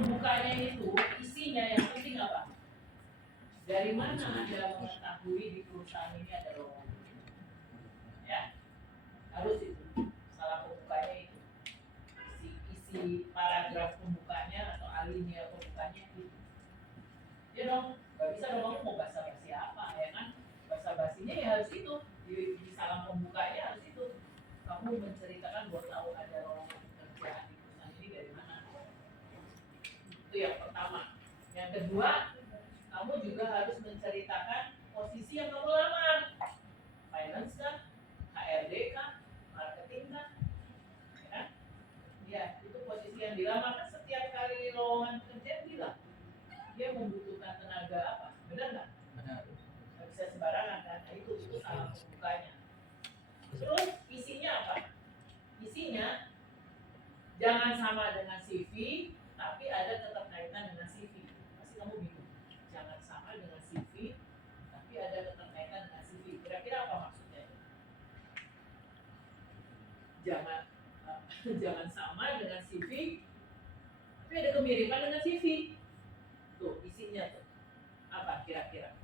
pembukanya itu isinya yang penting apa? Dari mana Anda mengetahui di perusahaan ini ada lowongan? Ya, harus itu. Salah pembukanya itu. Isi paragraf pembukanya atau alinea pembukanya itu. Ya dong, nggak bisa dong kamu mau basa-basi apa ya kan? Basa-basinya ya harus itu. Di salam pembukanya harus itu. Kamu menceritakan bahwa tahu ada lowongan pekerjaan di perusahaan ini dari mana? Itu yang pertama. Yang kedua, kamu juga harus menceritakan posisi yang kamu lamar. Finance kah? HRD kah? Marketing kah? Ya, ya itu posisi yang dilamar. Kan setiap kali lowongan kerja bilang dia membutuhkan tenaga apa? Benar nggak? Benar. Nggak bisa sembarangan kan? Nah, itu salah pembukanya. Terus isinya apa? Isinya jangan sama dengan CV, tapi ada keterkaitan dengan CV. Pasti kamu bingung. Jangan sama dengan CV, tapi ada keterkaitan dengan CV. Kira-kira apa maksudnya? Jangan sama dengan CV, tapi ada kemiripan dengan CV. Tuh isinya tuh apa kira-kira?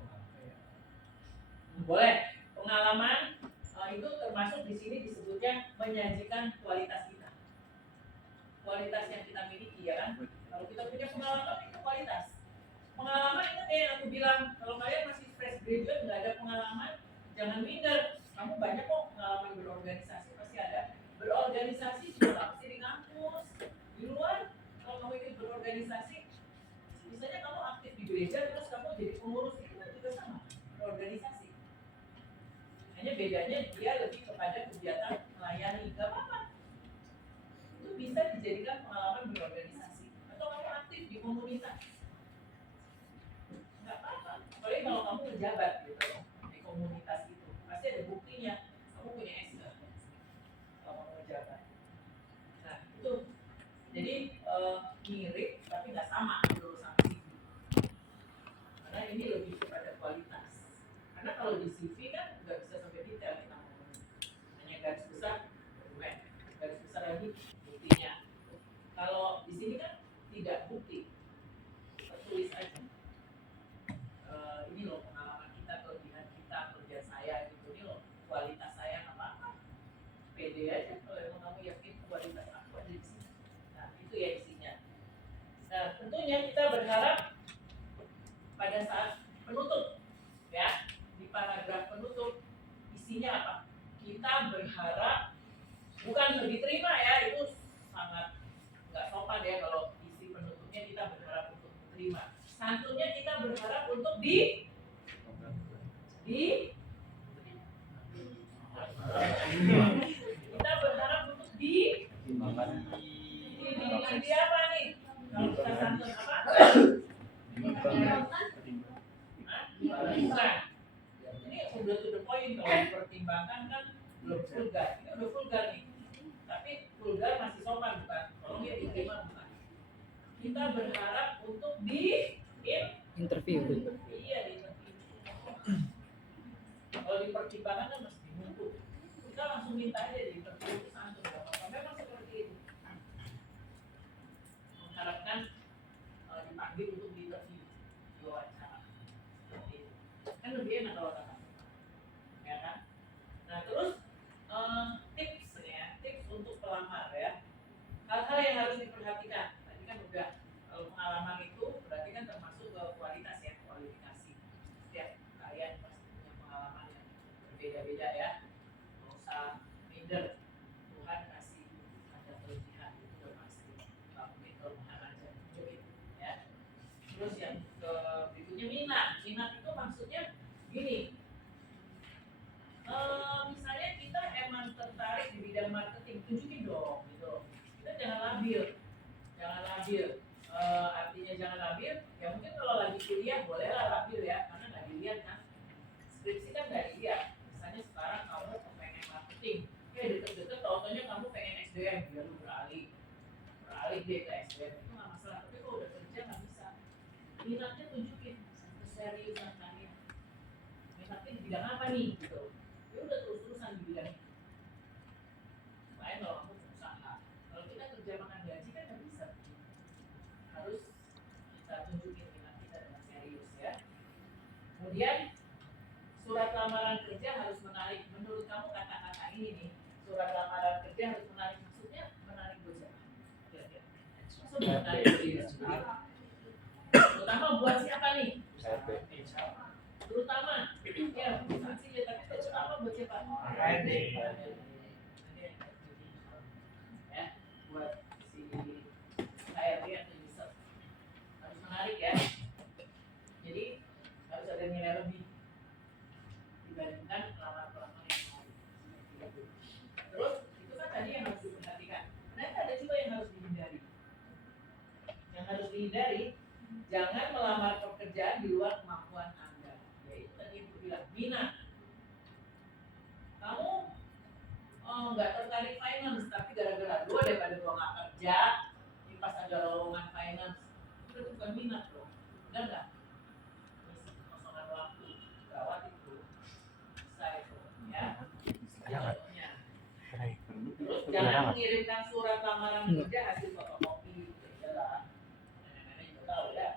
Boleh. Pengalaman itu termasuk di sini disebutnya menyajikan kualitas kita. Kualitas yang kita miliki ya kan? Kalau kita punya pengalaman itu kualitas. Pengalaman itu kayak yang aku bilang, kalau kalian masih fresh graduate nggak ada pengalaman, jangan minder. Kamu banyak kok pengalaman berorganisasi, pasti ada. Berorganisasi juga pasti di kampus, di luar. Kalau kamu ingin berorganisasi, misalnya kamu aktif di gereja terus kamu jadi pengurus, itu kan juga sama berorganisasi. Hanya bedanya dia lebih kepada kegiatan melayani, nggak apa-apa. Itu bisa dijadikan pengalaman berorganisasi. Atau kamu aktif di komunitas, nggak apa-apa. Apalagi kalau kamu pejabat gitu di komunitas itu, pasti ada buktinya. Kamu punya SK kalau kamu pejabat. Nah itu, jadi mirip tapi nggak sama menurut sama CV. Karena ini lebih kepada kualitas. Karena kalau di CV kan nggak bisa sampai detail kita ngomong. Hanya garis besar dokumen, garis besar lagi buktinya. Kalau di sini kan tidak bukti, kita tulis aja. Ini loh pengalaman kita, kelebihan kita, kerja saya gitu. Ini loh kualitas saya apa-apa. Pede aja kalau emang kamu yakin kualitas aku ada di sini. Nah itu ya isinya. Nah tentunya kita berharap pada saat penutup ya, di paragraf penutup isinya apa? Kita berharap bukan diterima ya, itu sangat nggak sopan ya kalau isi penutupnya kita berharap untuk diterima. Santunnya kita berharap untuk kita berharap untuk di apa nih? Kalau kita santun apa? Bukan. Ini udah to the point, kalau dipertimbangkan kan belum vulgar. Ini udah vulgar nih. Tapi vulgar masih sopan bukan? Kalau dia diterima bukan. Kita berharap untuk di interview. Iya, di interview. Kalau dipertimbangkan kan mesti nunggu. Kita langsung minta aja di interview itu santun. Memang seperti itu. Mengharapkan dipanggil untuk di interview, diwawancara. Kan lebih enak kalau tatap muka, ya kan? Nah terus tips ya, tips untuk pelamar ya. Hal-hal yang harus diperhatikan. Tadi kan udah, kalau pengalaman itu berarti kan termasuk ke kualitas ya, kualifikasi. Setiap kalian pasti punya pengalaman yang berbeda-beda ya. Nggak usah minder. Tuhan kasih ada kelebihan itu udah pasti. Nggak mungkin kelemahan aja tunjukin ya. Terus yang berikutnya minat. Minat itu maksudnya gini. Misalnya kita emang tertarik di bidang marketing, tunjukin dong gitu. Kita jangan labil. Artinya jangan labil. Ya mungkin kalau lagi kuliah bolehlah labil ya, karena nggak dilihat kan. Skripsi kan nggak dilihat. Misalnya sekarang kamu pengen marketing, kayak deket-deket tau-taunya kamu pengen SDM, biar lu beralih deh ke SDM, itu nggak masalah. Tapi kalau udah kerja nggak bisa. Minatnya tunjukin keseriusan kalian. Minatnya di bidang apa nih gitu. Ya udah terus-terusan di bidang itu. Lain kalau kamu pengusaha, kalau kita kerja makan gaji kan nggak bisa. Harus Kemudian surat lamaran kerja harus menarik. Menurut kamu kata-kata ini nih, surat lamaran kerja harus menarik, maksudnya menarik buat siapa? Maksudnya menarik buat diri sendiri. Terutama buat siapa nih? Terutama, ya bukan sih, tapi terutama buat siapa? HRD. Ya, buat si HRD atau user harus menarik ya. Jadi harus ada nilai lebih dibandingkan pelamar-pelamar yang lain. Terus itu kan tadi yang harus diperhatikan. Ternyata ada juga yang harus dihindari. Yang harus dihindari, jangan melamar pekerjaan di luar kemampuan Anda. Yaitu tadi yang aku bilang, minat. Kamu nggak tertarik finance, tapi gara-gara dua daripada gua nggak kerja, ini pas ada lowongan finance, itu bukan minat loh. Benar nggak? Misi kekosongan waktu, gawat itu. Bisa itu, ya. Contohnya. Terus jangan mengirimkan surat lamaran kerja hasil fotokopi, jelas. Nenek-nenek juga tahu ya.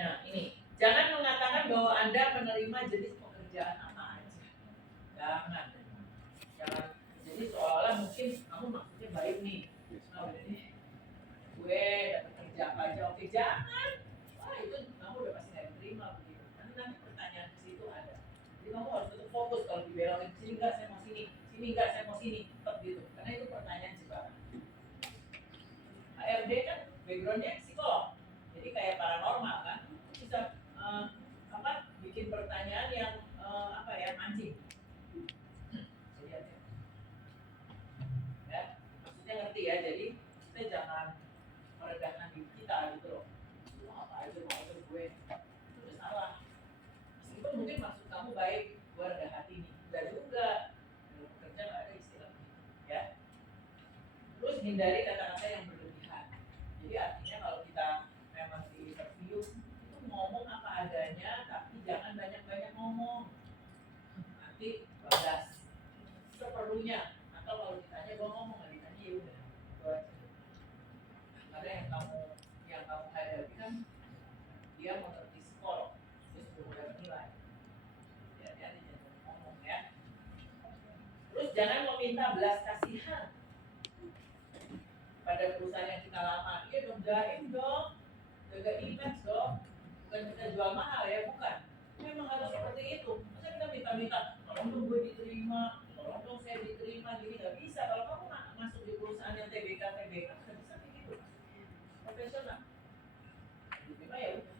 Nah ini, jangan mengatakan bahwa Anda menerima jenis pekerjaan apa aja. Jangan. Jadi seolah-olah mungkin kamu maksudnya baik nih. Nah, ini gue dapat kerja apa aja, oke jangan. Wah itu kamu udah pasti nggak diterima begitu. Nanti pertanyaan ke situ ada. Jadi kamu harus tetap fokus kalau dibelokin sini enggak saya mau sini, sini enggak saya mau sini, tetap gitu. Karena itu pertanyaan jebakan. HRD kan backgroundnya psikolog, jadi kayak paranormal kan, bisa bikin pertanyaan yang mancing. Ngerti ya, jadi kita jangan merendahkan diri kita gitu loh. Apa aja mau itu gue itu udah salah. Meskipun mungkin maksud kamu baik, gue rendah hati nih, enggak juga. Dalam bekerja nggak ada istilah ya. Terus hindari kata-kata yang berlebihan. Jadi artinya kalau kita memang di interview itu ngomong apa adanya, tapi jangan banyak-banyak ngomong. Nanti balas seperlunya. Atau kalau ditanya gue ngomong nggak ditanya ya udah. Karena yang kamu hadapi kan dia mengerti psikolog, terus sudah menilai. Ya, jangan ngomong ya. Terus jangan meminta belas kasihan pada perusahaan yang kita lamar. Iya dong, jagain dong, jaga image dong. Bukan kita jual mahal ya, bukan. Memang harus seperti itu. Masa kita minta-minta, tolong dong gue diterima, tolong dong saya diterima, gini nggak bisa. Kalau kamu masuk di perusahaan yang TBK nggak bisa kayak gitu. Profesional. Diterima ya udah.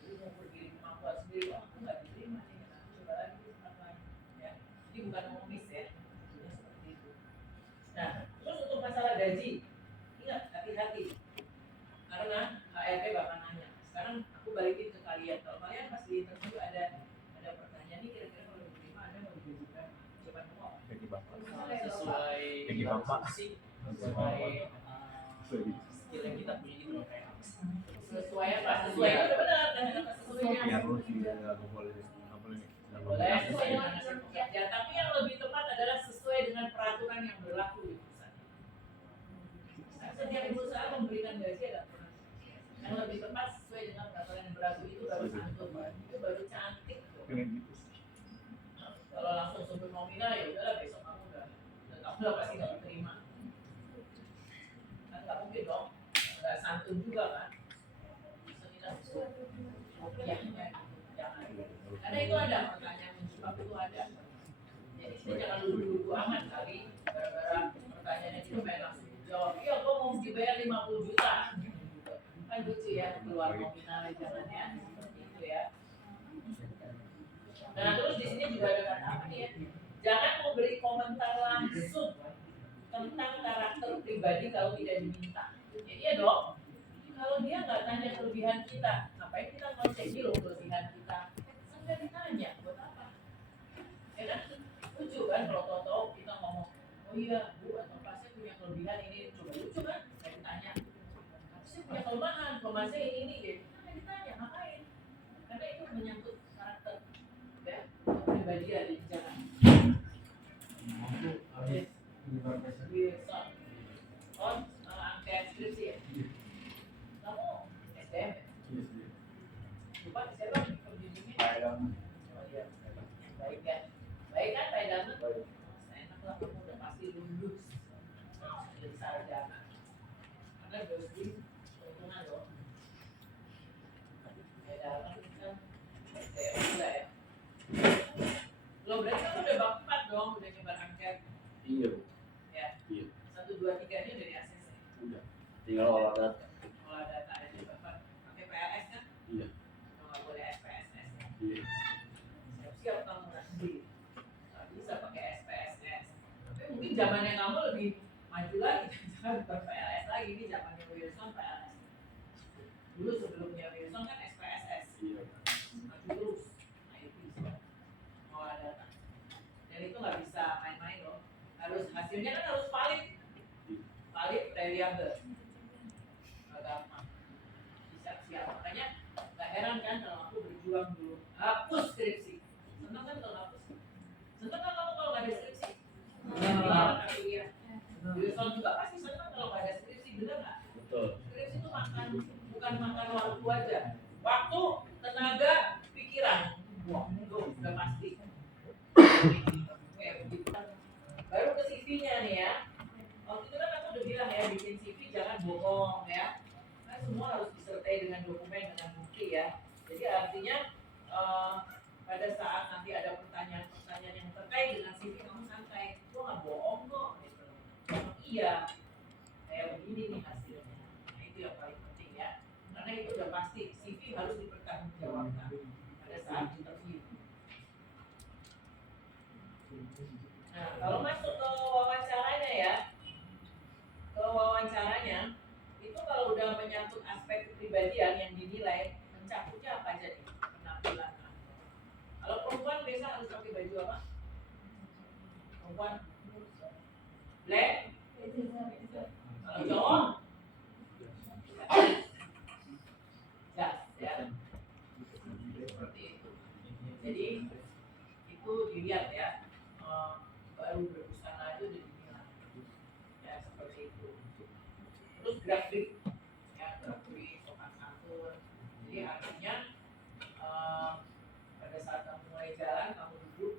Jadi mau berdiri kemampuan sendiri, aku nggak diterima nih, aku coba lagi tempat lain. Ya, jadi bukan mengemis ya, seperti itu. Nah, terus untuk masalah gaji, ingat hati-hati. Karena HRD bakal nanya. Sekarang aku balikin ke kalian. Kalau kalian pas di interview ada pertanyaan nih, kira-kira kalau diterima Anda mau digajikan jawaban kamu apa? Gaji bapak. Sesuai Gaji bapak. sesuai skill yang kita punya itu kayak apa? Sesuai apa? Sesuai itu udah benar dan kata sesuainya. Biar lu tidak boleh Boleh sesuai dengan hasil pekerjaan, tapi yang lebih tepat adalah sesuai dengan peraturan yang berlaku di perusahaan. Nah, setiap perusahaan memberikan gaji ada peraturan. Yang lebih tepat sesuai dengan peraturan yang berlaku itu baru santun, itu baru cantik. Kalau langsung sebut nominal ya udahlah besok kamu udah pasti nggak diterima. Kan nggak mungkin dong, nggak santun juga kan. Bisa kita sesuai rupiahnya, jangan. Karena itu ada pertanyaan menjebak itu ada. Jadi kita jangan lugu-lugu amat kali gara-gara pertanyaannya itu pengen langsung dijawab. Iya, gue mau dibayar 50 juta. Kan lucu ya, keluar nominalnya jangan ya, seperti itu ya. Nah terus di sini juga ada kata apa nih ya? Jangan memberi komentar langsung tentang karakter pribadi kalau tidak diminta. Ya, iya dong. Kalau dia nggak tanya kelebihan kita, ngapain kita ngecek dulu kelebihan kita? Kan nggak ditanya, buat apa? Ya kan? Lucu kan kalau tahu-tahu kita ngomong, oh iya bu atau pak saya punya kelebihan ini, coba lucu kan? Saya ditanya, saya punya kelemahan saya ini gitu. Kan nggak ditanya, ngapain? Karena itu menyangkut karakter, ya, kepribadian di jangan. Angka skripsi ya? Kamu SDM ya? Lupa siapa? kan beli keuntungan loh. Beda kan kita kayak enggak ya. Lo berarti kan udah bab 4 dong, udah nyebar angket. Iya. Ya. Iya. 1, 2, 3 nya dari ACC. Udah. Tinggal olah data. Olah data aja Bapak. Pakai PLS kan? Iya. Nggak boleh SPSS. Iya. Siap-siap kamu nanti. Nggak bisa pakai SPSS. Tapi mungkin zamannya kamu lebih maju lagi. Jangan bukan PLS lagi. Ini zamannya Wilson PLS. Dulu sebelumnya Wilson kan SPSS. Iya. Maju terus. Nah itu bisa. Olah data. Dan itu nggak bisa main-main loh. Harus hasilnya kan harus valid. Valid reliable. Nggak gampang. Siap-siap. Makanya nggak heran kan kalau aku berjuang dulu hapus skripsi. Senang kan kalau hapus? Senang kan kamu kalau nggak ada skripsi? Iya. Wilson juga pasti senang kalau nggak ada skripsi, bener nggak? Betul. Skripsi itu makan, bukan makan waktu aja. Waktu, tenaga, pikiran. Wah, itu udah pasti. Oke, begitu. Baru ke CV-nya nih ya. Waktu itu kan aku udah bilang ya, bikin CV jangan bohong ya. Kan semua harus disertai dengan dokumen, dengan bukti ya. Jadi artinya pada saat nanti ada pertanyaan-pertanyaan yang terkait dengan CV kamu santai. Gua nggak bohong kok. Gitu. Iya. Kayak begini nih hasilnya. Nah itu yang paling penting ya. Karena itu udah pasti CV harus dipertanggungjawabkan pada saat interview. Nah kalau masuk ke wawancaranya ya, ke wawancaranya itu kalau udah menyangkut aspek kepribadian yang dinilai mencakupnya apa aja nih penampilan. Kalau perempuan biasa harus pakai baju apa? Perempuan black. Kalau cowok jas ya. Seperti itu. Jadi itu dilihat ya. Baru berbusana aja udah dinilai. Ya seperti itu. Terus grafik ya, grafik sopan santun. Jadi artinya pada saat kamu mulai jalan, kamu duduk,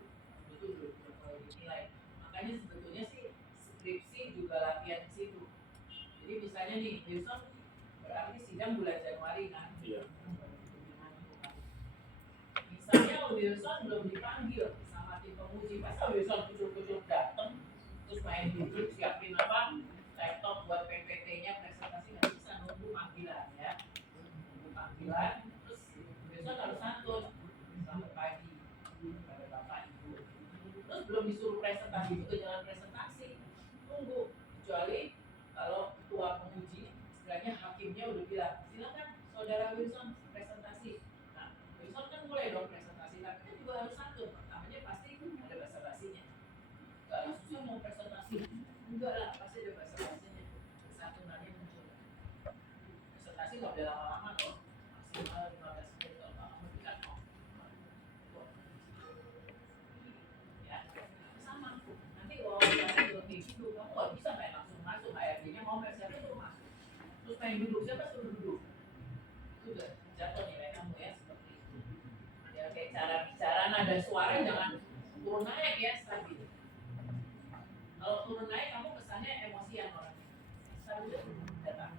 itu udah mulai dinilai. Makanya sebetulnya sih skripsi juga latihan di situ. Jadi misalnya nih, Wilson berarti sidang bulan Januari kan? Iya. Misalnya Wilson belum dipanggil sama tim penguji, masa Wilson kucur-kucur datang terus main duduk siapin apa? Laptop buat PPT-nya presentasi nggak bisa, nunggu panggilan ya. Nunggu panggilan, terus Wilson harus santun selamat pagi pada Bapak Ibu. Terus belum disuruh presentasi juga jangan presentasi, tunggu. Kecuali kalau ketua penguji, istilahnya hakimnya udah bilang, silakan saudara Wilson presentasi. Nah, Wilson kan mulai dong presentasi, tapi itu juga harus santun. Pertamanya pasti ada basa-basinya. Gak susah mau presentasi, enggak lah, pasti ada basa-basinya. Santunannya muncul. Presentasi nggak boleh lama-lama loh, maksimal 15 menit kalau nggak lama tidak mau. Ya, sama. Nanti wawancara juga kayak gitu, kamu nggak bisa main langsung masuk, HRD-nya mau siapa suruh masuk. Terus main duduk, siapa suruh duduk? Itu udah jatuh nilai kamu ya, seperti itu. Ya kayak cara bicara, nada suara jangan turun naik ya, stabil. Kalau turun naik kamu kesannya emosian orangnya. Stabil datang.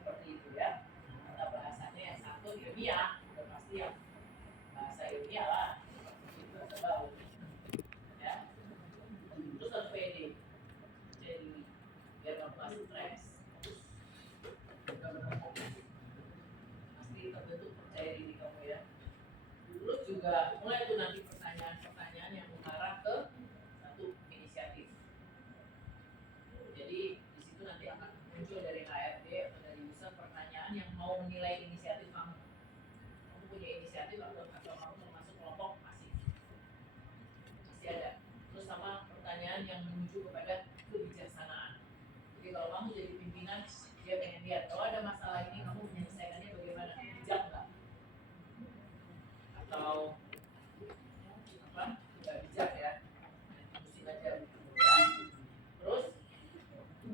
Seperti itu ya. Kata bahasanya yang satu ilmiah, udah pasti yang bahasa ilmiah lah. Bahasa bau. Ya. Terus harus pede. Jadi biar nggak stres. Benar-benar fokus. Pasti terbentuk percaya diri kamu ya. Terus juga mulai tuh nanti pertanyaan-pertanyaan yang mengarah ke satu inisiatif. Jadi di situ nanti akan muncul dari HRD atau dari user pertanyaan yang mau menilai inisiatif kamu. Kamu punya inisiatif atau kamu mau masuk kelompok masih ada. Terus sama pertanyaan yang menuju kepada kebijaksanaan. Jadi kalau kamu jadi pimpinan, dia pengen lihat kalau ada masalah ini kamu menyelesaikannya bagaimana, bijak nggak? Atau apa? Tidak bijak ya? Mesti aja gitu ya. Terus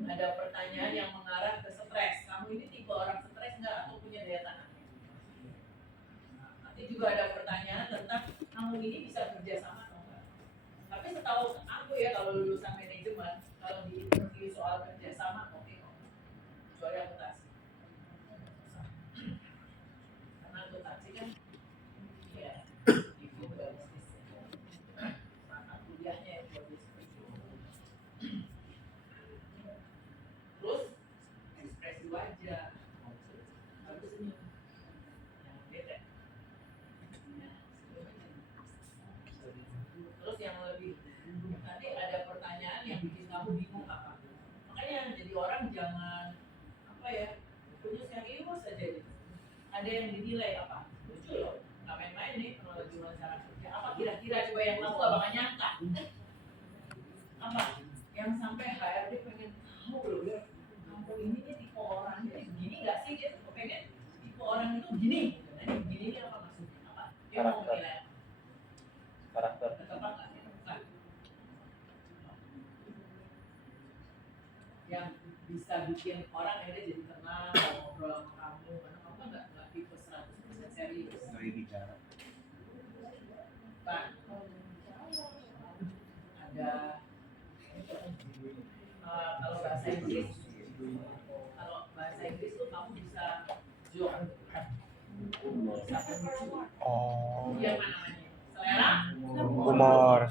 ada pertanyaan yang mengarah ke stres. Kamu ini tipe orang stres nggak atau punya daya tahan? Nanti juga ada pertanyaan tentang kamu ini bisa kerja sama atau enggak. Tapi setahu aku ya kalau lulusan manajemen, kalau di interview soal kerja sama oke kok. Kecuali ada harus senyum yang bete. Terus yang lebih nanti ada pertanyaan yang bikin kamu bingung apa, makanya jadi orang jangan apa ya punya serius aja gitu. Ada yang dinilai apa lucu loh, nggak main-main nih kalau lagi wawancara kerja, apa kira-kira coba yang kamu gak bakal nyangka apa yang sampai HRD pengen tahu loh ya kamu ini nih tipe orangnya begini nggak sih, dia tuh pengen tipe orang itu begini. Nah ini begini ini apa maksudnya, apa dia mau menilai Karakter. tepat nggak sih, bukan yang bisa bikin orang akhirnya jadi tenang kalau ngobrol sama kamu, karena kamu kan nggak tipe 100% serius. Sering bicara. Kan ada kalau bahasa Inggris tuh kamu bisa joke, bisa melucu, Oh, itu yang namanya selera humor.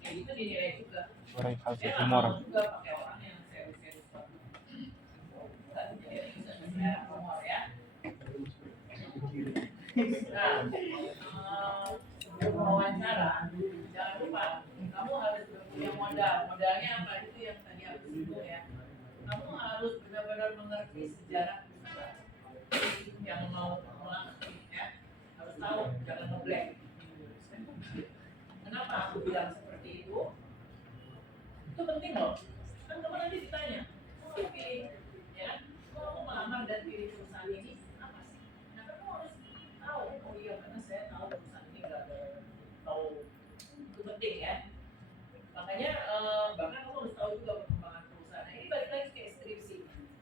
kayak gitu dinilai juga. Verifikasi Dia nggak humor. mau juga pakai orang yang serius-serius banget. Jadi bisa selera humor ya. Nah, sebelum wawancara jangan lupa kamu harus punya modal. Modalnya apa, itu yang tadi aku singgung ya. Kamu harus benar-benar mengerti sejarah perusahaan yang mau melatih ya. Harus tahu, jangan ngeblank. Kenapa aku bilang seperti itu? Itu penting loh. Kan kamu nanti ditanya, kamu pilih ya, kamu melamar dan pilih perusahaan ini apa sih? Nah kamu harus tahu, oh iya karena saya tahu perusahaan ini nggak tahu, itu penting ya. Makanya bahkan kamu harus tahu juga perkembangan perusahaan. Nah, ini balik lagi ke skripsi.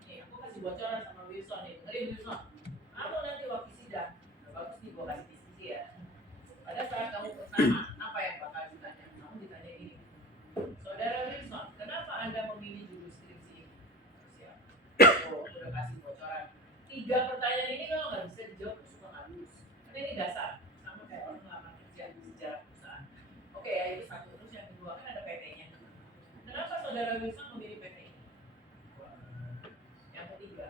Nih aku kasih bocoran sama Wilson nih, dengerin Wilson. Kamu nanti waktu sidang, bagus nih gua kasih diskusi ya. Pada saat kamu pertama, apa yang bakal ditanya? Kamu ditanya ini, Saudara Wilson, kenapa Anda memilih judul skripsi ini? Siap. Oh, udah kasih bocoran. 3 pertanyaan ini kalau nggak bisa dijawab, suka nggak lulus. Karena ini dasar, sama kayak orang melamar kerja di sejarah perusahaan. Oke ya, itu satu. Terus yang kedua kan ada PT-nya. Kenapa Saudara Wilson memilih PT ini? Yang ketiga,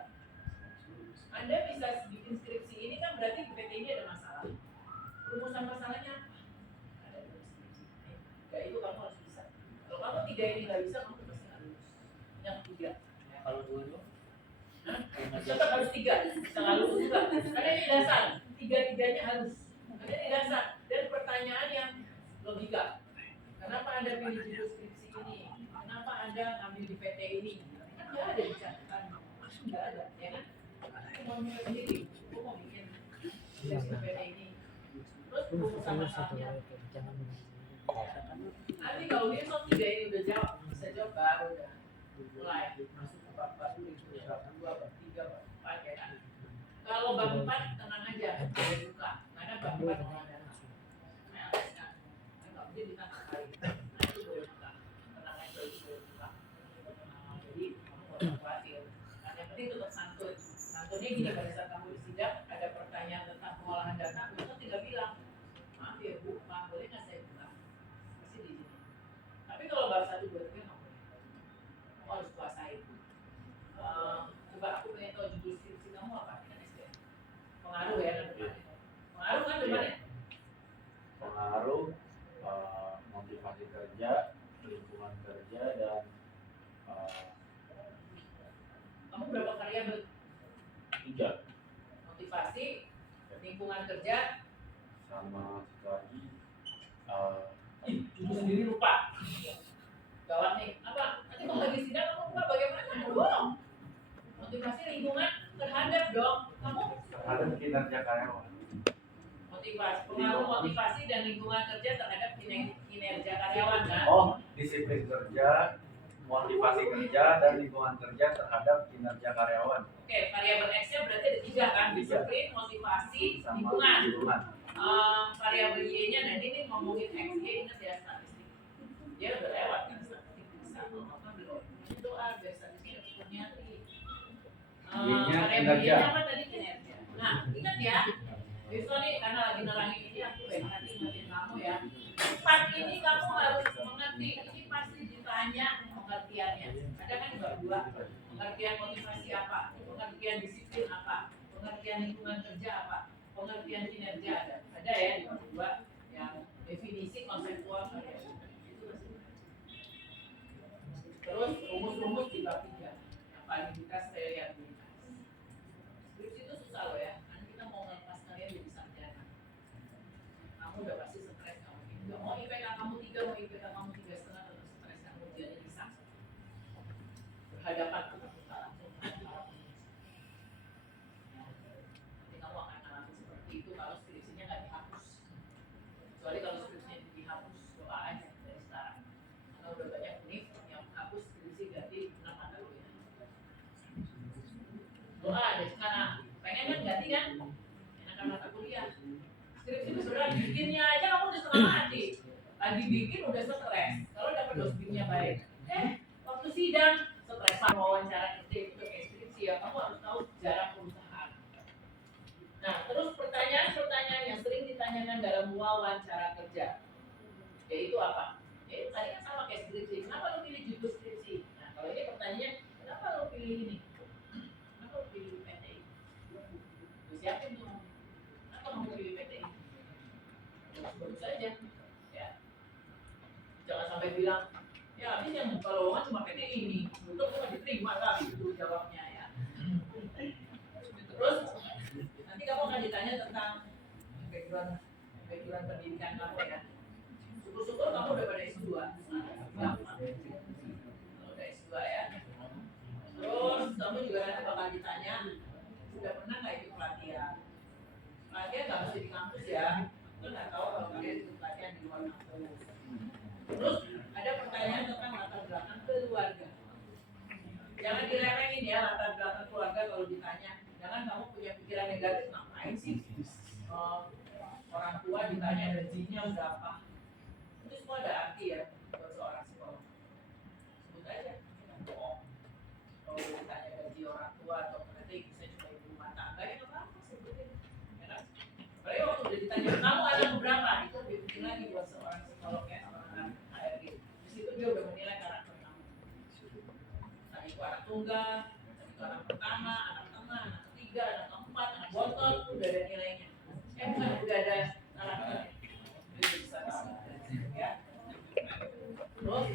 Anda bisa bikin skripsi ini kan berarti di PT ini ada masalah. Rumusan masalahnya apa? Ada di skripsi. Ya itu kamu harus bisa. Kalau kamu 3 ini nggak bisa, kamu pasti nggak lulus. Yang ketiga, Kalau dulu tetap harus 3, bisa nggak lulus juga. Karena ini dasar, 3-3-nya harus. Karena ini dasar dan pertanyaan yang logika. Kenapa Anda pilih judul skripsi ini? Kenapa Anda ngambil di PT ini? Kan nggak ada di catatan, nggak ada, ya kan? Aku mau mulai sendiri, aku mau bikin skripsi PT ini. Terus rumusan masalahnya. Nanti kalau Wilson 3 ini udah jawab, bisa jawab baru udah mulai masuk ke bab 1, bab 2, bab 3, bab 4 ya kan. Kalau bab 4 tenang aja, ada buka. Karena bab 4 orang ada nah, nggak mungkin ditangkap kali. Nah itu boleh buka. Tenang aja itu boleh buka. Jadi kamu nggak usah khawatir. Nah yang penting tetap santun. Santunnya gini, pada saat kamu di sidang ada pertanyaan tentang pengolahan data, kamu tinggal bilang, maaf ya Bu, Pak, boleh nggak saya buka? Pasti di sini. Tapi kalau bab 1, 2, 3 nggak boleh. Kamu harus kuasain. Coba aku pengen tahu judul skripsi kamu apa? Kan SDM. Pengaruh ya kan depannya. Pengaruh kan depannya. Pengaruh, motivasi kerja, lingkungan kerja, dan Kamu berapa variabel? 3 Motivasi, lingkungan kerja, sama lagi judul sendiri lupa. Gawat nih. Apa? Nanti kalau lagi sidang kamu buka bagaimana dong? Motivasi lingkungan terhadap dong. Kamu ada kinerja karyawan. motivasi, pengaruh motivasi dan lingkungan kerja terhadap kinerja karyawan kan? Oh, disiplin kerja, motivasi kerja, dan lingkungan kerja terhadap kinerja karyawan. Oke, variabel X-nya berarti ada 3 kan? Disiplin, motivasi, Sama lingkungan. lingkungan. Variabel Y-nya nanti nih ngomongin X, Y ingat ya statistik. Dia udah lewat kan statistik bisa. Apa belum? Itu biar statistiknya punya Y-nya variabel kinerja. Y-nya apa tadi kinerja. Nah, ingat ya. Besok nih karena lagi nerangin ini aku baik hati ingetin kamu ya. Part ini kamu harus mengerti. Ini pasti ditanya pengertiannya. Ada kan bab 2. pengertian motivasi apa, pengertian disiplin apa, pengertian lingkungan kerja apa, pengertian kinerja ada ya di bab 2 yang definisi konseptual variasi. Terus rumus-rumus di bab 3 yang validitas reliabilitas. Skripsi itu susah loh ya, karena kita mau ngelepas kalian jadi sarjana. Kamu udah pasti stres kamu. Gak mau IPK kamu 3, mau IPK kamu 3,5 terus stres kamu jadi bisa. Berhadapan ketakutan langsung. Nanti kamu akan alami seperti itu kalau skripsinya nggak dihapus. Kecuali kalau skripsinya dihapus, doa aja dari sekarang. Karena udah banyak univ yang hapus skripsi ganti 6 mata kuliah. Doa deh sekarang. Pengen kan ganti kan? Enakan mata kuliah. Skripsi itu sebenarnya bikinnya aja kamu udah setengah mati. Lagi bikin udah stres. Kalau dapat dosbingnya baik. Waktu sidang stres sama wawancara kerja itu udah kayak skripsi ya. Kamu harus tahu sejarah perusahaan. Nah, terus pertanyaan-pertanyaan yang sering ditanyakan dalam wawancara kerja, yaitu apa? Yaitu tadi kan sama kayak skripsi. Kenapa lo pilih judul skripsi? Nah, kalau ini pertanyaannya, kenapa lo pilih ini? Kenapa lo pilih PTI? Lo siapin tuh. Kenapa kamu pilih PTI? Bagus saja, ya. Jangan sampai bilang, ya habis yang kalau lowongan cuma PTI ini, untuk cuma diterima lah itu jawabnya ya. Terus nanti kamu akan ditanya tentang background pendidikan kamu ya. Syukur-syukur kamu udah pada S2. Gampang. Kalau udah S2 ya. Terus kamu juga nanti bakal ditanya, sudah pernah nggak ikut pelatihan? Pelatihan nggak mesti di kampus ya. Itu nggak tahu kalau kalian ikut pelatihan di luar kampus. Terus ada pertanyaan tentang latar belakang keluarga. Jangan diremehin ya latar belakang keluarga kalau ditanya. Jangan kamu punya pikiran negatif, ngapain sih? Orang tua ditanya gajinya berapa? Itu semua ada arti ya buat seorang psikolog. Sebut aja. Oh, kalau ditanya gaji orang tua atau ternyata ibu saya cuma ibu rumah tangga ya nggak apa-apa sebutin. Ya kan? Apalagi waktu udah ditanya kamu anak berapa? Itu lebih penting lagi buat seorang psikolog ya, seorang HRD. Di situ dia udah menilai karakter kamu. Nah itu anak tunggal, itu anak pertama, anak tengah, anak ketiga, anak keempat, anak botol, udah ada nilainya. Bukan, udah ada karakter. Jadi bisa ya. Terus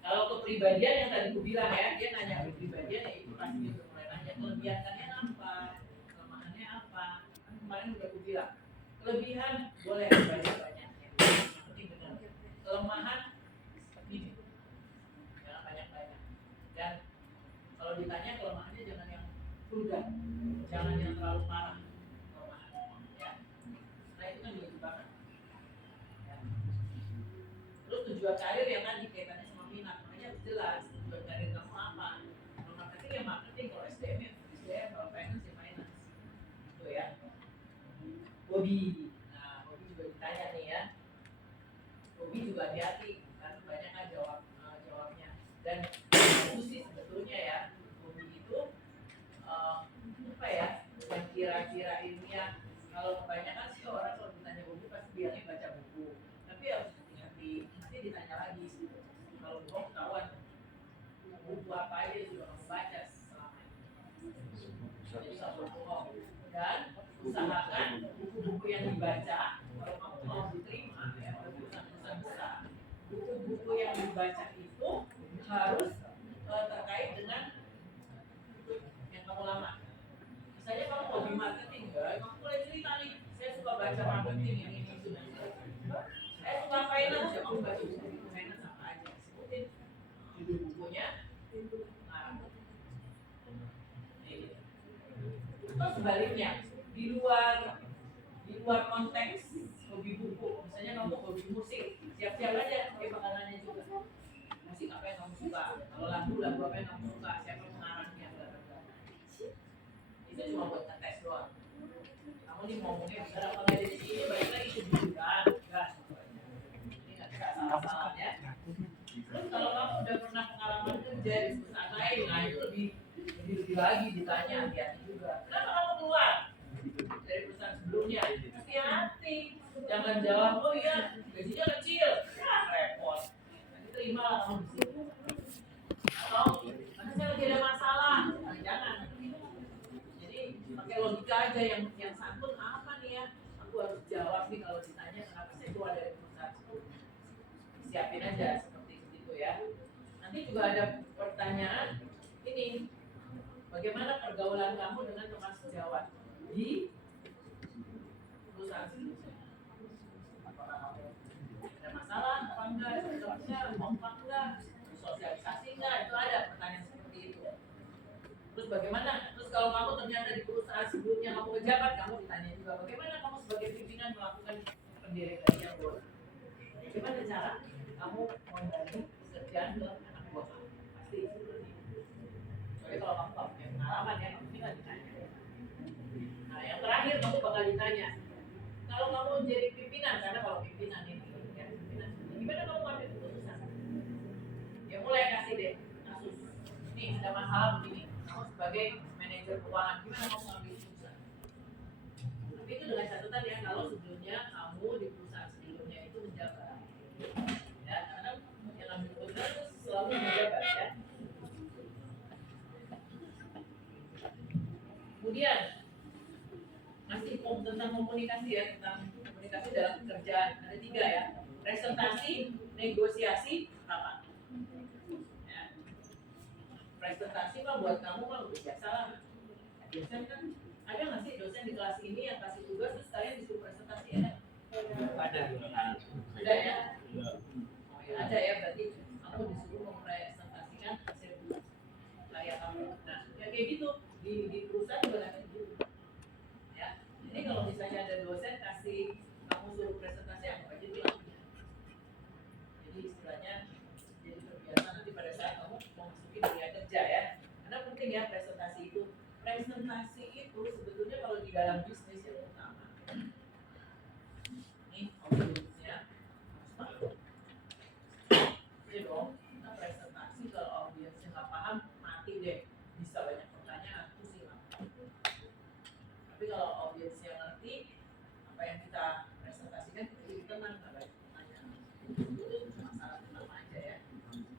kalau kepribadian yang tadi aku bilang ya, dia nanya kepribadian ya itu pasti dia mulai nanya kelebihannya apa, kelemahannya apa. Kemarin udah aku bilang, kelebihan boleh banyak-banyak. Yang penting benar. Kelemahan ini jangan banyak-banyak. Dan kalau ditanya kelemahannya jangan yang vulgar, jangan yang terlalu parah. Terus tujuan karir yang tadi kaitannya sama minat, makanya harus jelas tujuan karir kamu apa. Kalau marketing ya marketing, kalau SDM ya SDM, kalau finance ya finance, gitu ya. Hobi, nah hobi juga ditanya nih ya. Hobi juga hati-hati, karena banyak kan jawabnya. Dan bagus sih sebetulnya ya, hobi itu apa ya? Bukan kira-kira ilmiah. Kalau kebanyakan sih orang kalau ditanya hobi pasti bilangnya baca buku. Tapi harus nanti ditanya lagi gitu. Kalau bohong ketahuan buku apa aja sudah kamu baca selama ini. Jadi nggak boleh bohong. Dan usahakan buku-buku yang dibaca kalau kamu mau diterima ya perusahaan besar, buku-buku yang dibaca itu harus terkait dengan yang kamu lama. Misalnya kamu hobi marketing ya, kamu mulai cerita nih, saya suka baca marketing yang ini sudah. Saya suka finance ya, kamu baca buku finance apa aja, sebutin judul bukunya. Nah, atau sebaliknya, di luar konteks hobi buku, misalnya kamu hobi musik, siap-siap aja dia bakal nanya juga musik apa yang kamu suka, kalau lagu apa yang kamu suka, siapa pengarangnya, itu cuma buat ngetes doang. Kamu nih ngomongnya benar apa nggak, jadi ini balik lagi ke bukan, ini nggak bisa salah-salah ya. Terus kalau kamu udah pernah pengalaman kerja di perusahaan lain, nah itu lebih lagi ditanya, hati-hati juga. Kenapa kamu keluar dari perusahaan sebelumnya? Hati-hati, jangan jawab, oh iya gajinya kecil, ya repot. Nanti terima lah kamu di situ. Atau saya lagi ada masalah, jangan. Jadi pakai logika aja yang santun apa nih ya? Aku harus jawab nih kalau ditanya kenapa saya keluar dari perusahaan itu. Siapin aja seperti itu ya. Nanti juga ada pertanyaan ini, bagaimana pergaulan kamu dengan teman sejawat di perusahaan sebelumnya? Apakah kamu ada masalah apa enggak? Cocoknya, kompak enggak? Sosialisasi enggak? Itu ada pertanyaan seperti itu. Terus bagaimana? Terus kalau kamu ternyata di perusahaan sebelumnya kamu pejabat, kamu ditanya juga bagaimana kamu sebagai pimpinan melakukan pendirian yang buruk? Bagaimana cara kamu membagi pekerjaan ke anak buah kamu? Pasti seperti itu. Soalnya kalau kamu nggak punya pengalaman ya, kamu tinggal ditanya. Nah, yang terakhir kamu bakal ditanya, kalau kamu jadi pimpinan, karena kalau pimpinan ini ya, pimpinan, gimana kamu ambil keputusan? Ya mulai kasih deh kasus. Nih ada masalah begini, kamu sebagai manajer keuangan, gimana kamu ambil keputusan? Tapi itu dengan catatan ya, kalau sebelumnya kamu di perusahaan sebelumnya itu menjabat, ya karena yang ambil keputusan itu selalu menjabat ya. Kemudian masih tentang komunikasi ya, tentang komunikasi dalam pekerjaan ada 3 ya, presentasi, negosiasi, rapat. Ya. Presentasi mah buat kamu mah udah biasa lah. Dosen kan ada nggak sih dosen di kelas ini yang kasih tugas terus kalian disuruh presentasi ya? Ada. Ada ya? Oh, ya ada ya, berarti kamu disuruh mempresentasikan hasil karya kamu. Nah ya kayak gitu di perusahaan juga ada gitu. Ya, jadi kalau misalnya ada dosen kasih kamu suruh presentasi apa aja bilang. Jadi istilahnya jadi terbiasa nanti pada saat kamu mau masukin dunia kerja ya. Karena penting ya presentasi itu. Presentasi itu sebetulnya kalau di dalam bisnis yang utama. Ini audiensnya harus paham. Iya dong, kita presentasi kalau audiensnya nggak paham mati deh. Bisa banyak pertanyaan, pusing lah. Tapi kalau audiensnya ngerti apa yang kita presentasikan, kita jadi tenang, nggak banyak pertanyaan. Itu masalah utama aja ya.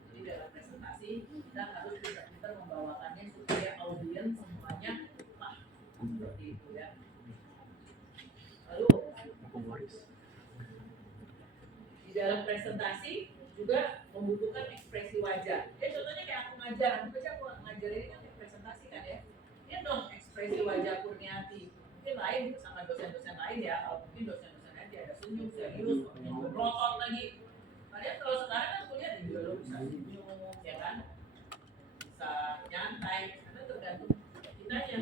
Jadi dalam presentasi kita harus pintar-pintar membawakannya supaya audiens semuanya paham. Seperti itu ya. Lalu di dalam presentasi juga membutuhkan ekspresi wajah. Ya contohnya kayak aku ngajar, aku ngajar ini kan presentasi kan ya. Ini dong ekspresi wajah Kurniati. Mungkin lain sama dosen-dosen lain ya. Kalau mungkin dosen-dosen lain dia ada senyum, serius, melotot lagi. Kalian kalau sekarang kan kuliah di juga bisa senyum, ya kan? Bisa nyantai, karena tergantung kitanya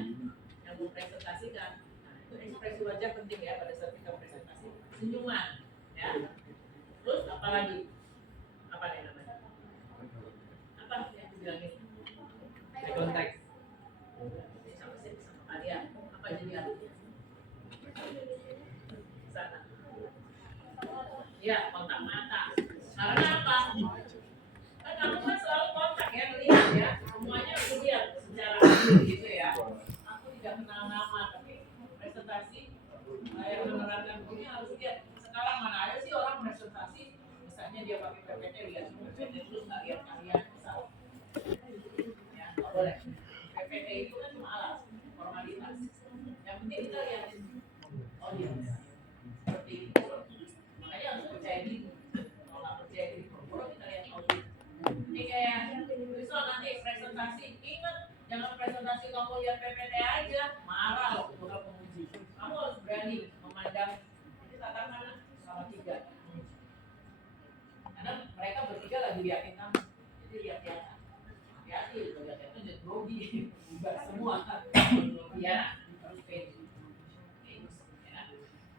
yang mau presentasikan. Nah, itu ekspresi wajah penting ya pada saat kita presentasi. Senyuman, ya. Terus apa lagi? Apa nih namanya? Apa yang dibilangin? Eye contact. Sama sih sama kalian. Apa jadi artinya? Sana. Ya, kontak mata. Karena apa? Kan kamu kan selalu kontak ya, melihat ya. Semuanya aku lihat secara adil gitu ya. Aku tidak kenal nama, tapi presentasi yang menerangkan begini harus lihat. Sekarang mana ada sih orang presentasi, misalnya dia pakai PPT, lihat PPT terus nggak lihat kalian, salah. Ya, nggak boleh. PPT itu kan cuma alat, formalitas. Yang penting kita lihatin audiens. Seperti itu. Makanya harus percaya diri. Kalau nggak percaya diri, baru kita lihat audiens. Ini kayak, misal nanti presentasi, ingat jangan presentasi kamu lihat PPT aja, marah loh beberapa penguji. Kamu harus berani memandang ini tata mana sama 3. Karena mereka bertiga lagi liatin kamu, jadi lihat-lihatan. Hati-hati, lihat-lihatan jadi grogi, juga semua kan. Ya, harus pede. Ya.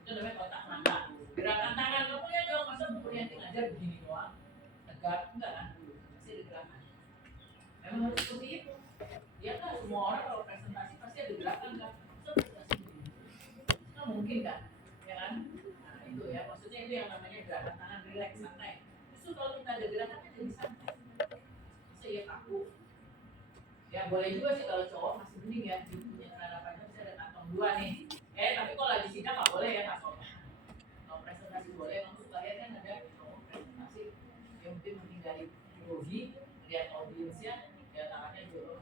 Itu namanya kontak mata. Gerakan tangan kamu ya dong, masa Bu Kurniati ngajar begini doang, tegak enggak kan? Pasti ada gerakan. Memang harus seperti itu. Ya kan semua orang kalau presentasi pasti ada gerakan kan. Nggak mungkin kan, ya kan? Nah itu ya, maksudnya itu yang namanya gerakan tangan rileks, santai. Justru kalau kita ada gerakannya jadi santai. Masa ya kaku. Ya boleh juga sih kalau cowok masih mending ya, punya celana panjang bisa ada kantong 2 nih. Tapi kalau lagi sidang nggak boleh ya kantong. Kalau presentasi boleh, kamu suka lihat kan ada cowok presentasi yang mungkin menghindari grogi, lihat audiensnya, ya tangannya jorok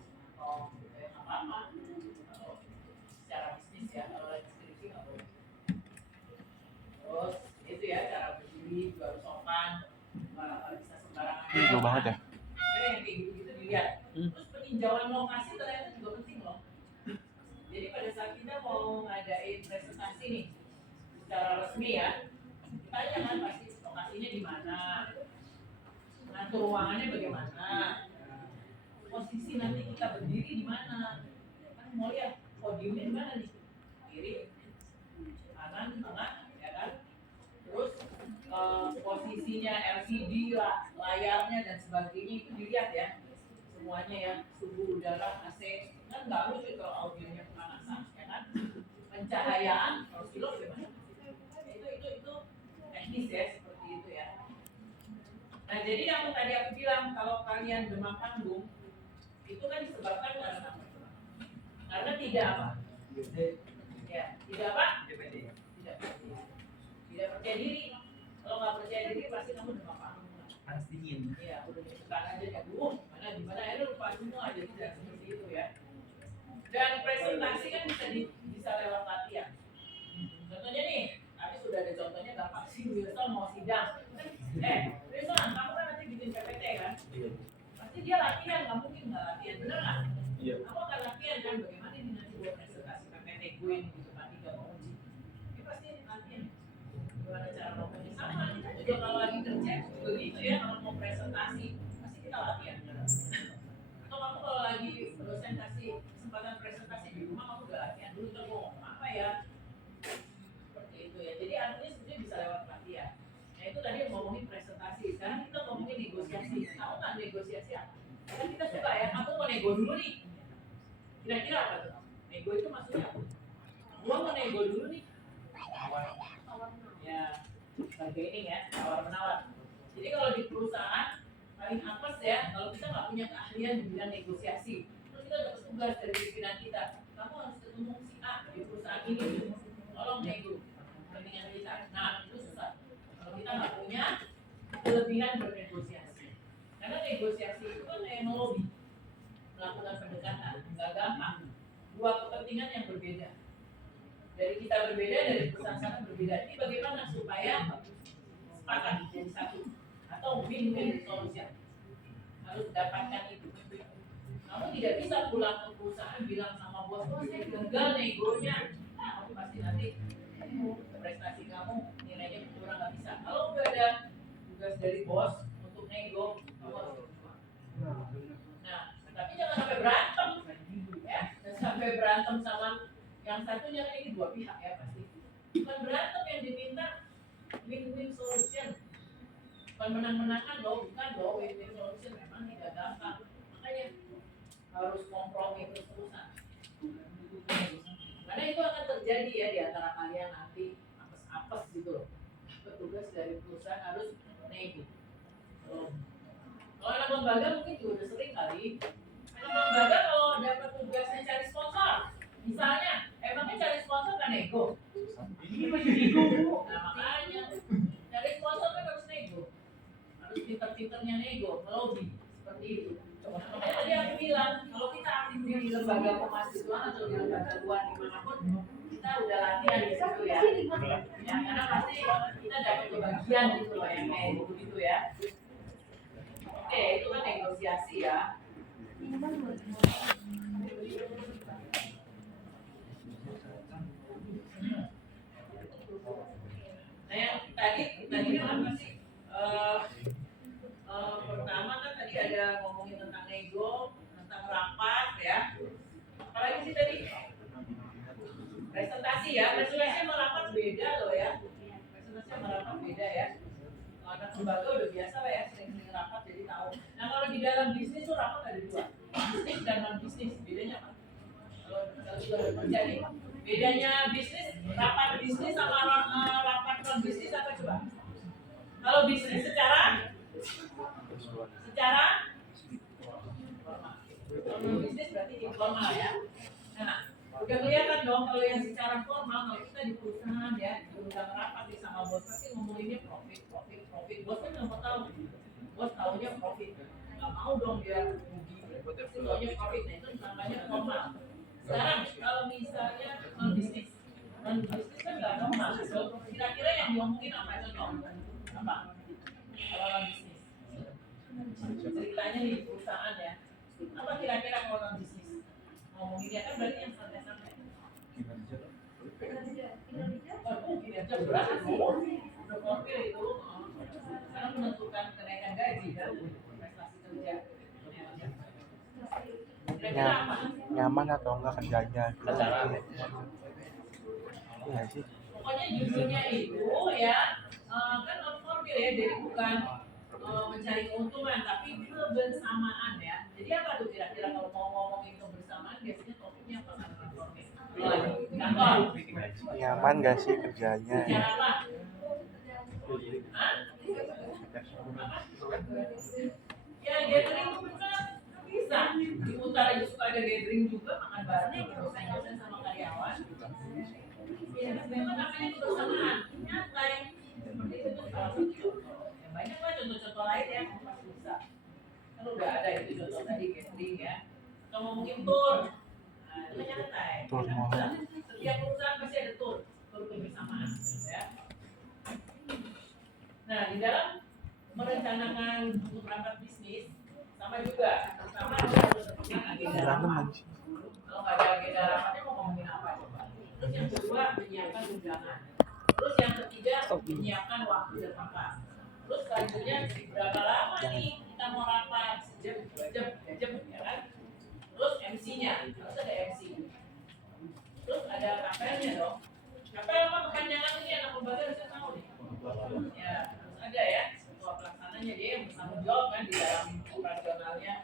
jauh banget ya. Yang kayak gitu dilihat. Terus peninjauan lokasi ternyata juga penting loh. Jadi pada saat kita mau ngadain presentasi nih secara resmi ya, kita jangan pasti lokasinya di mana, ngatur ruangannya bagaimana, posisi nanti kita berdiri di mana, kan mau lihat podiumnya di mana nih, kiri, kanan, tengah, ya kan? Terus posisinya LCD lah, layarnya dan sebagainya itu dilihat ya, semuanya ya, suhu udara, AC, kan nggak lucu kalau audionya kepanasan, ya kan? Pencahayaan, kalau kilo bagaimana? Itu teknis ya, seperti itu ya. Nah jadi yang tadi aku bilang kalau kalian demam panggung itu kan disebabkan karena tidak apa? Ya, tidak apa? Tidak percaya diri. Kalau nggak percaya diri pasti kamu demam panggung. Panas dingin. Iya, udah ditekan aja ya, mana gimana ya lupa semua jadi tidak seperti itu ya. Dan presentasi kan bisa lewat latihan. Contohnya nih, tadi sudah ada contohnya gampang sih, Wilson mau sidang. Wilson, kamu kan nanti bikin PPT kan? Pasti dia latihan, nggak mungkin nggak latihan, bener nggak? Iya. Kamu akan latihan kan, bagaimana ini nanti buat presentasi PPT gue ini gitu kan, tidak mau uji. Ini pasti latihan. Gimana cara ngomongnya sama, kita juga kalau lagi kerja begitu ya, kalau mau presentasi, pasti kita latihan. Atau kamu kalau lagi dosen kasih kesempatan presentasi di rumah, kamu udah latihan dulu, kan mau ngomong apa ya? Jadi artinya sebenarnya bisa lewat latihan. Nah itu tadi ngomongin presentasi. Sekarang kita ngomongin negosiasi. Tahu nggak negosiasi apa? Kan kita suka ya. Aku mau nego dulu nih. Kira-kira apa tuh? Nego itu maksudnya apa? Gua mau nego dulu nih. Ya, sebagai ini ya, tawar menawar. Jadi kalau di perusahaan paling apes ya, kalau kita nggak punya keahlian di bidang negosiasi, terus kita dapat tugas dari pimpinan kita. Kamu harus ketemu si A di perusahaan ini. Tolong nego. Nah, itu susah. Kalau kita nggak punya kelebihan bernegosiasi, karena negosiasi itu kan teknologi, melakukan pendekatan, nggak gampang. Dua kepentingan yang berbeda. Dari kita berbeda, dari perusahaan sana berbeda. Ini bagaimana supaya sepakat jadi satu atau win-win solution? Harus dapatkan itu. Kamu tidak bisa pulang ke perusahaan bilang sama bos, saya gagal negonya. Nah, kamu pasti nanti prestasi kamu nilainya kurang, nggak bisa. Kalau nggak ada tugas dari bos untuk nego, kamu harus berjuang. Nah, tapi jangan sampai berantem, ya. Jangan sampai berantem sama yang satunya, kan ini dua pihak ya pasti. Bukan berantem yang diminta win-win solution, bukan menang-menangan loh, bukan loh. Win-win solution memang tidak gampang, makanya harus kompromi terus-terusan. Karena itu akan terjadi ya di antara kalian nanti apes-apes gitu loh. Petugas dari perusahaan harus nego. Kalau anak lembaga mungkin juga udah sering kali. Anak lembaga kalau dapat tugasnya cari sponsor, misalnya, emangnya cari sponsor kan nego? Ini masih nego bu. Nah makanya cari sponsor kan harus nego, harus pinter-pinternya nego, melobi seperti itu. Makanya tadi aku bilang, kalau kita aktif di lembaga kemahasiswaan atau di lembaga luar dimanapun, kita udah latihan di situ ya. Ya, karena pasti kita dapat kebagian gitu loh yang kayak gitu ya. Oke, itu kan negosiasi ya. Nah yang tadi kan apa sih? Pertama kan tadi ada ngomongin tentang nego, tentang rapat ya. Apalagi sih tadi? Presentasi ya, presentasi sama rapat beda loh ya. Presentasi sama rapat beda ya. Kalau anak lembaga udah biasa lah ya, sering-sering rapat jadi tahu. Nah kalau di dalam bisnis tuh rapat ada dua, bisnis dan non bisnis. Bedanya apa? Kalau sudah kerja nih, bedanya bisnis, rapat bisnis sama rapat non bisnis apa coba? Kalau bisnis secara formal, bisnis berarti informal ya. Nah, udah kelihatan dong kalau yang secara formal, kalau kita di perusahaan ya, diundang rapat nih sama bos, pasti ngomonginnya profit. Bos kan nggak mau tahu, bos taunya profit, nggak mau dong dia rugi, pasti taunya profit. Nah itu namanya formal. Sekarang kalau misalnya non bisnis kan nggak formal. Kira-kira yang diomongin apa contoh? Apa? Kalau non bisnis ceritanya di perusahaan ya. Apa kira-kira kalau non bisnis ngomonginnya kan berarti yang santai-santai. Kinerja berat udah profil itu karena menentukan kenaikan gaji dan prestasi kerja. Kira-kira apa? Nyaman atau enggak kerjanya gitu. Iya sih. Pokoknya judulnya itu ya kan non formil ya, jadi bukan mencari keuntungan tapi kebersamaan ya. Jadi apa tuh kira-kira kalau mau ngomongin kebersamaan biasanya topiknya apa kan non formil? Kantor. Nyaman gak sih kerjanya Bicara ya? apa? Hah? Ya gathering itu benar bisa. Di utara juga suka ada gathering juga, makan bareng dosen sama karyawan. Ya memang namanya kebersamaan, nyantai. Seperti itu tuh salah satu contoh. Ya, banyak lah contoh-contoh lain ya, pasti bisa. Kan udah ada itu contoh tadi gathering ya. Atau ngomongin tour, nah itu nyantai. Tour Karena mau. setiap perusahaan pasti ada tour kebersamaan, ya. Nah di dalam merencanakan untuk berangkat bisnis sama juga, pertama harus tentukan agenda Berantem rapat. aja. Kalau nggak ada agenda rapatnya mau ngomongin apa coba? Terus yang kedua menyiapkan undangan. Terus yang ketiga menyiapkan waktu dan tempat. Terus selanjutnya berapa lama nih kita mau rapat? Sejam, 2 jam, 3 jam ya kan? Terus MC-nya harus ada MC. Terus ada KPL-nya dong. KPL apa kepanjangan ini anak lembaga harusnya tahu nih. Ya harus ada ya. Ketua pelaksananya dia yang bertanggung jawab kan di dalam operasionalnya.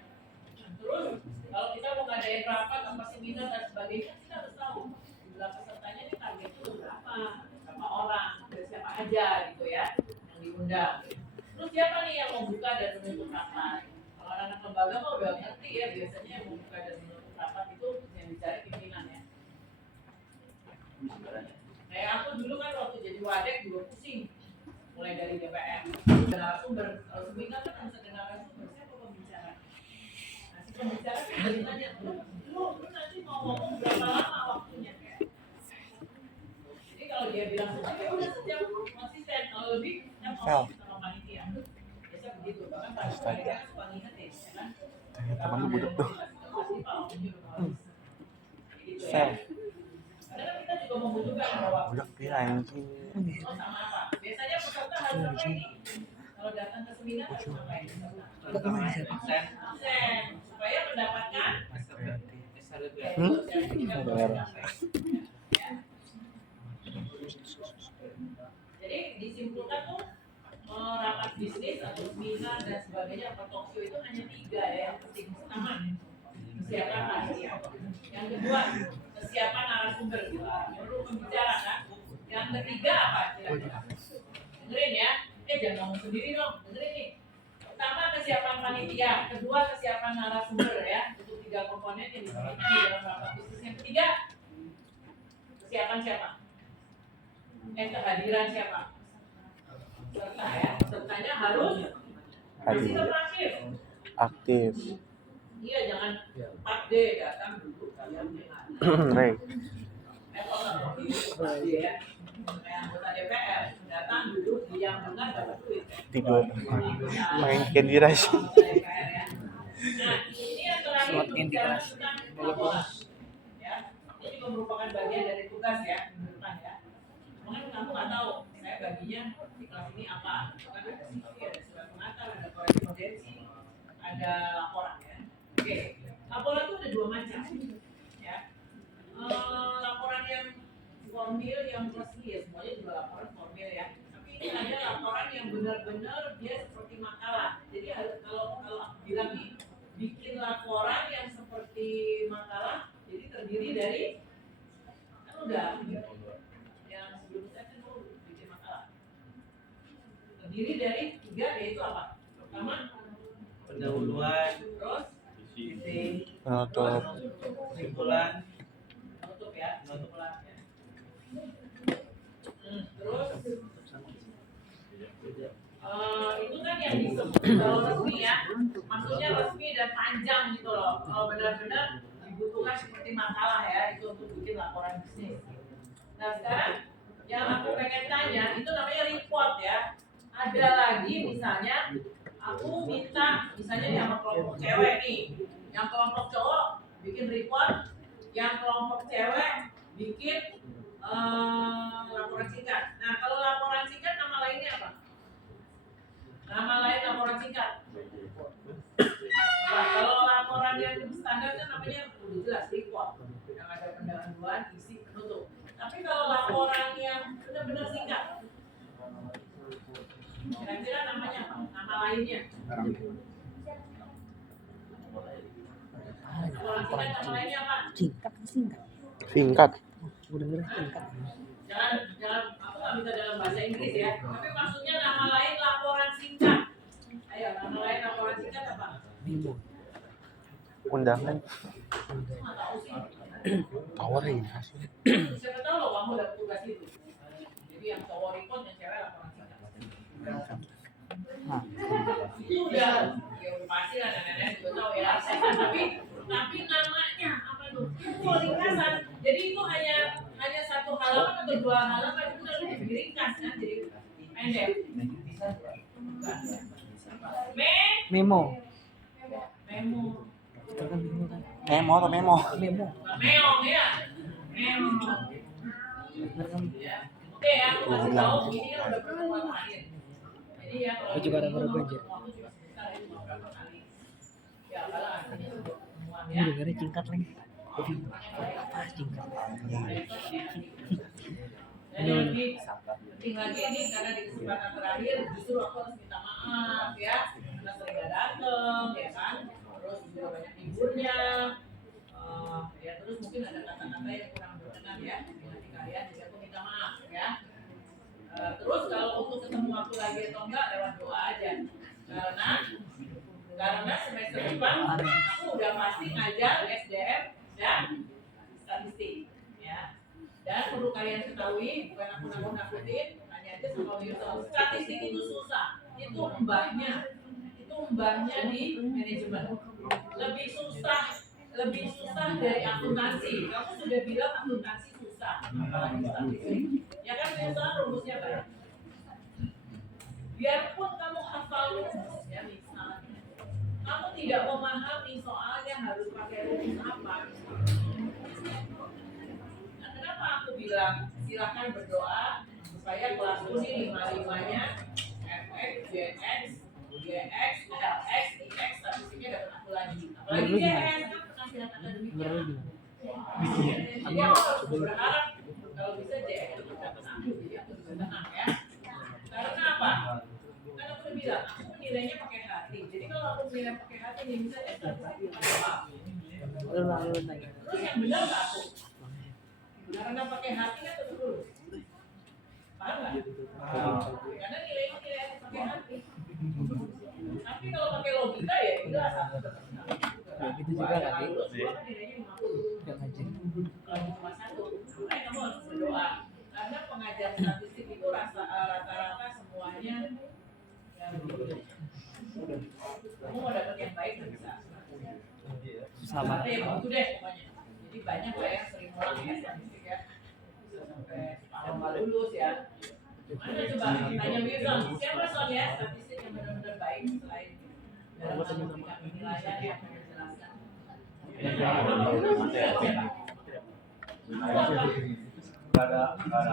Terus kalau kita mau ngadain rapat apa seminar dan sebagainya kita harus tahu jumlah pesertanya ini targetnya berapa orang, dari siapa aja gitu ya yang diundang. Terus siapa nih yang mau buka dan menutup rapat? Kalau anak lembaga mah udah ngerti ya, biasanya yang mau buka dan menutup rapat itu yang dicari pimpinan ya. Kayak aku dulu kan waktu jadi wadek juga pusing, mulai dari DPR, narasumber, kalau seminar kan harus ada narasumber, siapa pembicara? Nah, si pembicara kan jadi tanya, lu nanti mau ngomong berapa lama waktunya? Jadi kalau dia bilang sejam, ya udah sejam, konsisten. Kalau lebih, kita ngomong sama panitia. Biasa begitu, bahkan panitia kan suka ngingetin, ya kan? Temen lu budak tuh. Pasti Pak Om juga harus. Gitu ya. Sel. Karena kita juga membutuhkan bahwa Budak dia anjing. oh sama apa? Biasanya peserta harus apa ini? Kalau datang ke seminar harus ngapain? Absen supaya mendapatkan Jadi disimpulkan tuh rapat bisnis atau seminar dan sebagainya atau talk show itu hanya 3 ya yang penting. Pertama, kesiapan panitia. Yang kedua, kesiapan narasumber. Perlu pembicara kan? Yang ketiga apa kira-kira? Dengerin ya. Jangan ngomong sendiri dong. Dengerin nih. Pertama kesiapan panitia, kedua kesiapan narasumber ya. Untuk 3 komponen yang disampaikan di dalam rapat bisnis. Yang ketiga, kesiapan siapa? Kehadiran siapa? Peserta ya. Pesertanya harus masih terakhir. Aktif. Iya, jangan 4D datang dulu kalian Rey. kalau nggak mau di ya. Kayak anggota DPR datang duduk diam dengar dapat duit. Tidur. Main Candy Crush. Nah, ini yang terakhir bicara tentang laporan. Ya, ini juga merupakan bagian dari tugas ya, menurutkan ya. Mungkin kamu nggak tahu, saya baginya di kelas ini apa? Kan ada CV, ada surat pengantar, ada korespondensi, ada laporan ya. Oke, laporan itu ada 2 macam ya. Laporan yang formil, yang resmi ya, semuanya juga laporan formil ya. Tapi ini ada laporan yang benar-benar dia seperti makalah. Jadi harus kalau aku bilang nih, bikin laporan yang seperti makalah, jadi terdiri dari kan udah yang sebelum saya kan dulu bikin makalah. Terdiri dari 3 yaitu apa? Pertama, Pendahuluan, terus Penutup. kesimpulan, penutup ya, penutup. ya. Terus itu kan yang disebut kalau resmi ya, maksudnya resmi dan panjang gitu loh. Kalau benar-benar dibutuhkan seperti makalah ya, itu untuk bikin laporan bisnis. Nah sekarang yang aku pengen tanya itu namanya report ya. Ada lagi misalnya aku minta misalnya nih sama kelompok cewek nih, yang kelompok cowok bikin report, yang kelompok cewek bikin laporan singkat. Nah kalau laporan singkat nama lainnya apa? Nama lain laporan singkat. Nah, kalau laporan yang standar kan namanya udah jelas report, yang ada pendahuluan, isi, penutup. Tapi kalau laporan yang benar-benar singkat, kira-kira namanya apa? Nama lainnya? Laporan singkat nama lainnya apa? Singkat. Jangan, aku nggak minta dalam bahasa Inggris ya. Tapi maksudnya nama lain laporan singkat. Ayo, nama lain laporan singkat apa? Undangan. Nggak tahu sih. Tawarin. Siapa tahu loh kamu dapat tugas itu. Jadi yang cowok report, yang cewek laporan singkat. Itu udah, ya udah pasti lah nenek-nenek juga tahu ya. Tapi namanya apa tuh? Itu ringkasan. Jadi itu hanya satu halaman atau dua halaman itu udah lebih diringkas kan? Jadi pendek. Bukan. Memo. Memo. Itu kan memo kan. Memo atau memo? Memo. Meong ya. Meong. Bener kan? Ya. Oke ya, aku kasih tahu ini kan udah pertemuan terakhir. Jadi ya kalau Aku juga ada baru belajar. waktu juga sebentar ya, cuma berapa kali. Ya kalau artinya sebuah pertemuan Ini ya. dengarnya singkat lagi. Singkat. Dan yang lebih penting lagi ini karena di kesempatan terakhir justru aku harus minta maaf ya karena sering gak dateng ya kan, terus juga banyak liburnya. Ya terus mungkin ada kata-kata yang kurang berkenan ya di hati kalian, jadi aku minta maaf ya. Terus kalau untuk ketemu aku lagi atau enggak lewat doa aja karena semester depan aku udah pasti ngajar SDM dan statistik ya. Dan perlu kalian ketahui, bukan aku nakut-nakutin, tanya aja sama Wilson. Statistik itu susah, itu mbahnya di manajemen. Lebih susah dari akuntansi. Kamu sudah bilang akuntansi susah, apalagi statistik. Ya kan Wilson, rumusnya apa ya? Biarpun kamu hafal rumusnya misalnya, kamu tidak memahami soalnya harus pakai rumus apa. Aku bilang silakan berdoa supaya kelas ini 5-5-nya fx, gx, gx, lx, ix statistiknya dapat aku lagi. Apalagi gx kan penghasilan akademiknya. Jadi aku harus berharap kalau bisa gx itu dapat aku, jadi aku bisa tenang ya. Karena apa? Kan aku udah bilang aku menilainya pakai hati. Jadi kalau aku menilai pakai hati nih misalnya statistik apa? Terus yang benar nggak aku? Karena pakai hati kan terus lurus. Paham nggak? Karena nilai aku pakai hati. Tapi kalau pakai logika ya tidak satu. Ya gitu juga kan. Kan nilainya 50. Jangan jadi. Kalau cuma satu, makanya kamu harus berdoa. Karena pengajar statistik itu rata-rata semuanya yang kamu mau dapat yang baik nggak bisa. Susah banget. Itu deh pokoknya. Jadi banyak lah yang sering ulang ya statistik ya. Bisa sampai separuh nggak lulus ya. Mana coba tanya Wilson, siapa soalnya statistik yang benar-benar baik selain dalam matematika penilaian yang menjelaskan. Nggak ada